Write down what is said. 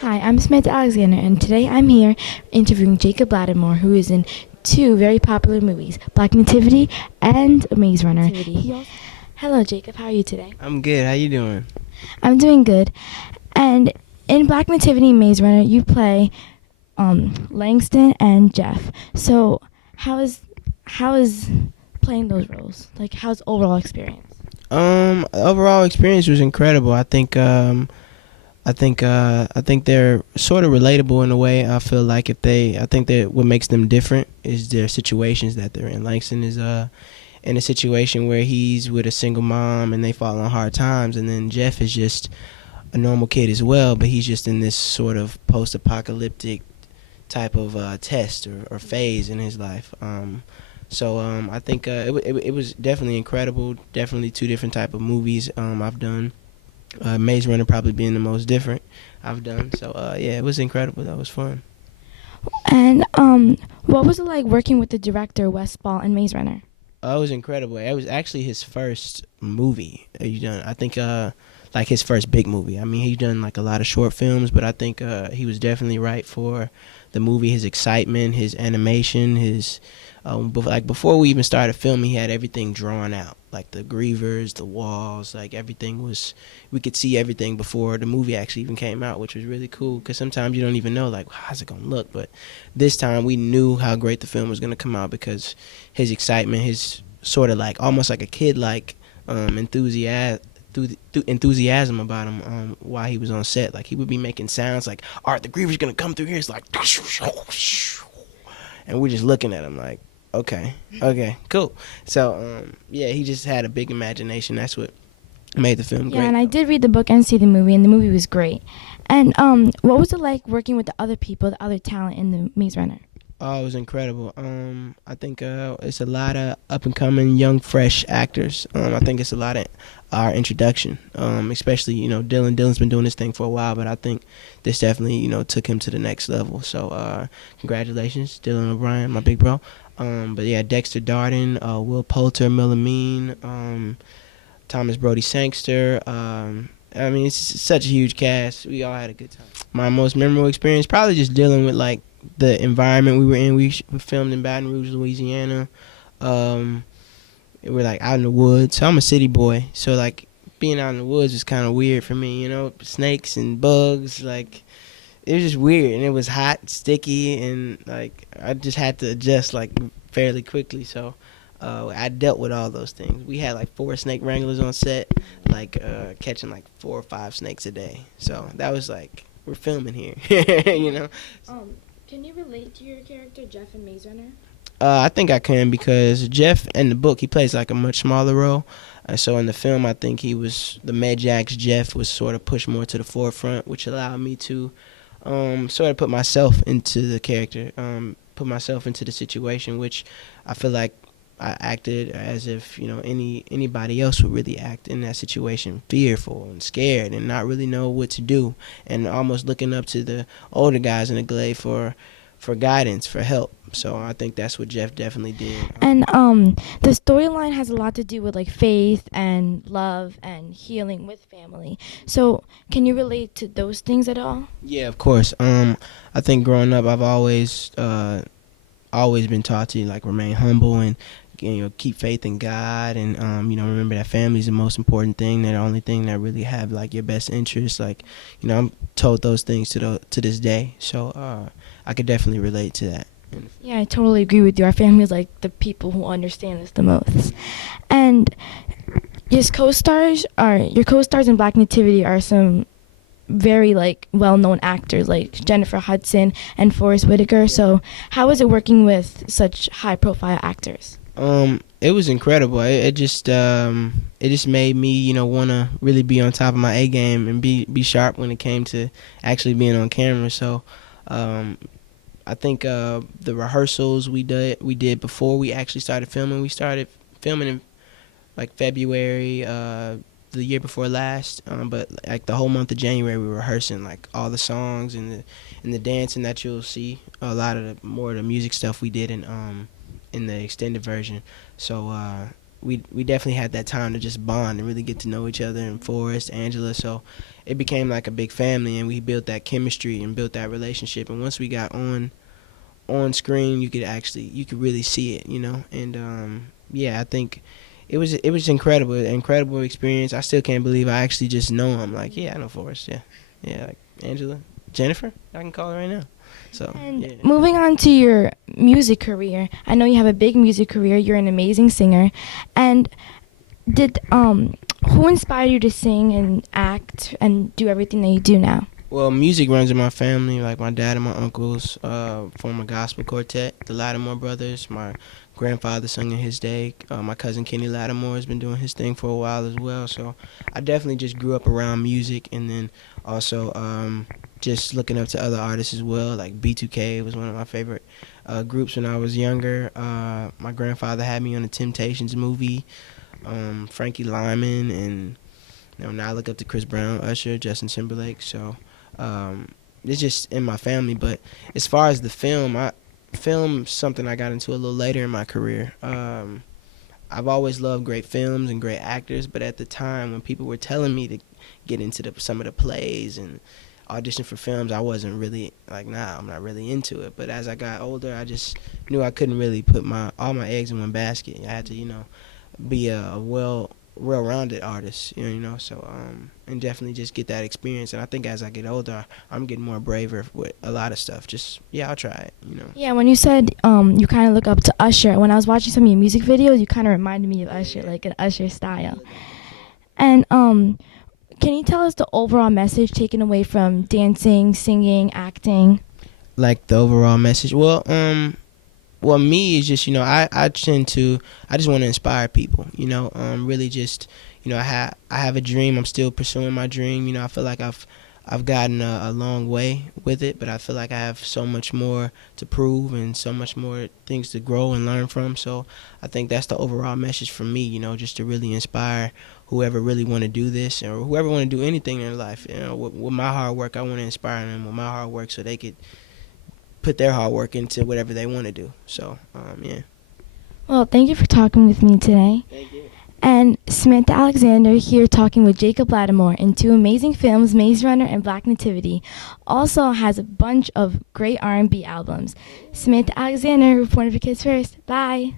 Hi, I'm Samantha Alexander, and today I'm here interviewing Jacob Latimore, who is in two very popular movies, Black Nativity and Maze Runner. Hello, Jacob. How are you today? I'm good. How you doing? I'm doing good. And in Black Nativity and Maze Runner, you play Langston and Jeff. So how is playing those roles? Like, how's overall experience? Overall experience was incredible. I think they're sort of relatable in a way. I feel like I think that what makes them different is their situations that they're in. Langston is in a situation where he's with a single mom and they fall on hard times, and then Jeff is just a normal kid as well, but he's just in this sort of post-apocalyptic type of test or phase in his life. I think it was definitely incredible. Definitely two different type of movies I've done. Maze Runner probably being the most different I've done. Yeah, it was incredible. That was fun. And what was it like working with the director Wes Ball in Maze Runner? It was incredible. It was actually his first movie he done. I think like his first big movie. I mean, he's done like a lot of short films, but I think he was definitely right for the movie. His excitement, his animation, his like before we even started filming, he had everything drawn out, like the grievers, the walls, like everything was. We could see everything before the movie actually even came out, which was really cool. Because sometimes you don't even know like how's it gonna look, but this time we knew how great the film was gonna come out because his excitement, his sort of like almost like a kid like enthusiasm about him while he was on set. Like he would be making sounds like, all right, the griever's gonna come through here. It's like, and we're just looking at him like, okay, cool. Yeah, he just had a big imagination. That's what made the film great. Yeah, and I did read the book and see the movie, and the movie was great. And what was it like working with the other people, the other talent in the Maze Runner? Oh, it was incredible. I think it's a lot of up and coming, young, fresh actors. I think it's a lot of our introduction, especially Dylan. Dylan's been doing this thing for a while, but I think this definitely took him to the next level. So congratulations, Dylan O'Brien, my big bro. But yeah, Dexter Darden, Will Poulter, Millamine, Thomas Brody Sangster. I mean, it's such a huge cast. We all had a good time. My most memorable experience probably just dealing with like the environment we were in. We filmed in Baton Rouge, Louisiana. We're like out in the woods. So I'm a city boy, so like being out in the woods was kind of weird for me. Snakes and bugs. Like it was just weird, and it was hot, sticky, and like I just had to adjust like fairly quickly. So I dealt with all those things. We had like 4 snake wranglers on set, like catching like 4 or 5 snakes a day. So that was like we're filming here, Can you relate to your character Jeff in Maze Runner? I think I can because Jeff in the book he plays like a much smaller role. So in the film, I think the Medjax Jeff was sort of pushed more to the forefront, which allowed me to sort of put myself into the character, put myself into the situation, which I feel like I acted as if anybody else would really act in that situation, fearful and scared and not really know what to do, and almost looking up to the older guys in the glade for guidance, for help. So I think that's what Jeff definitely did. And the storyline has a lot to do with like faith and love and healing with family. So can you relate to those things at all? Yeah, of course. I think growing up, I've always been taught to like remain humble and keep faith in God, and remember that family is the most important thing. They're the only thing that really have like your best interests. Like I'm told those things to this day. So I could definitely relate to that. Yeah, I totally agree with you. Our family is like the people who understand us the most. And your co-stars in Black Nativity are some very like well-known actors like Jennifer Hudson and Forest Whitaker. So how is it working with such high-profile actors? It was incredible. It just made me want to really be on top of my A game and be sharp when it came to actually being on camera. So I think the rehearsals we did before we actually started filming. We started filming in like February the year before last, but like the whole month of January we were rehearsing like all the songs and the dancing that you'll see. A lot of the more of the music stuff we did in the extended version. So we definitely had that time to just bond and really get to know each other, and Forrest, Angela. So it became like a big family, and we built that chemistry and built that relationship. And once we got on screen, you could really see it, you know. And yeah, I think it was incredible experience. I still can't believe I actually just know him. Like, yeah, I know Forrest. Yeah, like Angela, Jennifer, I can call her right now. So And yeah. moving on to your music career, I know you have a big music career. You're an amazing singer. And did who inspired you to sing and act and do everything that you do now? Well, music runs in my family. Like my dad and my uncles form a gospel quartet, the Latimore brothers. My grandfather sung in his day. My cousin Kenny Latimore has been doing his thing for a while as well. So I definitely just grew up around music, and then also just looking up to other artists as well. Like B2K was one of my favorite groups when I was younger. My grandfather had me on the Temptations movie, Frankie Lyman, and now I look up to Chris Brown, Usher, Justin Timberlake. So it's just in my family. But as far as the film something I got into a little later in my career. I've always loved great films and great actors, but at the time when people were telling me to get into some of the plays and audition for films, I wasn't really like, nah, I'm not really into it. But as I got older, I just knew I couldn't really put all my eggs in one basket. I had to, be a well-rounded artist, so and definitely just get that experience. And I think as I get older, I'm getting more braver with a lot of stuff. Just, yeah, I'll try it. Yeah, when you said you kind of look up to Usher, when I was watching some of your music videos, you kind of reminded me of Usher, like an Usher style. And can you tell us the overall message taken away from dancing, singing, acting? Like the overall message. Well, me is just, I just want to inspire people, really just, I have a dream. I'm still pursuing my dream. I feel like I've gotten a long way with it, but I feel like I have so much more to prove and so much more things to grow and learn from. So I think that's the overall message for me, just to really inspire whoever really want to do this or whoever want to do anything in their life. With my hard work, I want to inspire them with my hard work so they could put their hard work into whatever they want to do. So, yeah. Well, thank you for talking with me today. Thank you. And Samantha Alexander here talking with Jacob Latimore in two amazing films, Maze Runner and Black Nativity. Also has a bunch of great R&B albums. Samantha Alexander, reporting for Kids First. Bye.